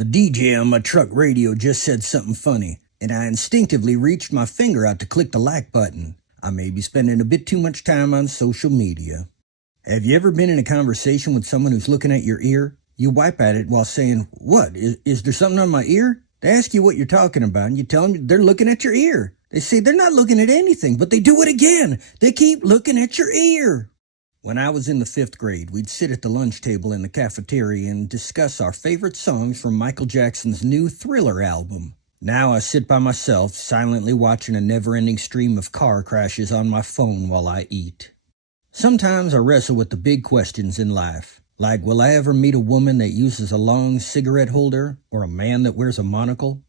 The DJ on my truck radio just said something funny, and I instinctively reached my finger out to click the like button. I may be spending a bit too much time on social media. Have you ever been in a conversation with someone who's looking at your ear? You wipe at it while saying, "What? Is there something on my ear?" They ask you what you're talking about, and you tell them they're looking at your ear. They say they're not looking at anything, but they do it again. They keep looking at your ear. When I was in the 5th grade, we'd sit at the lunch table in the cafeteria and discuss our favorite songs from Michael Jackson's new Thriller album. Now I sit by myself, silently watching a never-ending stream of car crashes on my phone while I eat. Sometimes I wrestle with the big questions in life, like will I ever meet a woman that uses a long cigarette holder or a man that wears a monocle?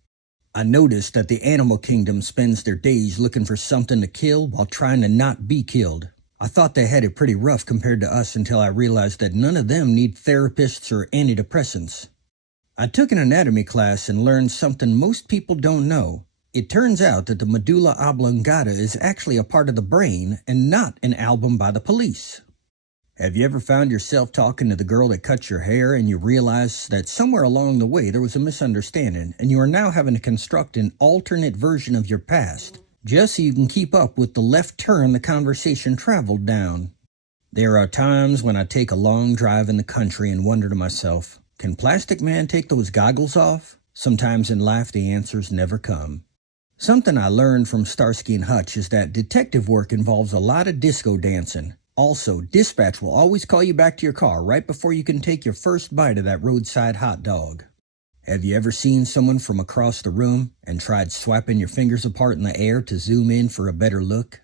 I noticed that the animal kingdom spends their days looking for something to kill while trying to not be killed. I thought they had it pretty rough compared to us until I realized that none of them need therapists or antidepressants. I took an anatomy class and learned something most people don't know. It turns out that the medulla oblongata is actually a part of the brain and not an album by the Police. Have you ever found yourself talking to the girl that cut your hair and you realize that somewhere along the way there was a misunderstanding and you are now having to construct an alternate version of your past, just so you can keep up with the left turn the conversation traveled down? There are times when I take a long drive in the country and wonder to myself, can Plastic Man take those goggles off? Sometimes in life the answers never come. Something I learned from Starsky and Hutch is that detective work involves a lot of disco dancing. Also, dispatch will always call you back to your car right before you can take your first bite of that roadside hot dog. Have you ever seen someone from across the room and tried swiping your fingers apart in the air to zoom in for a better look?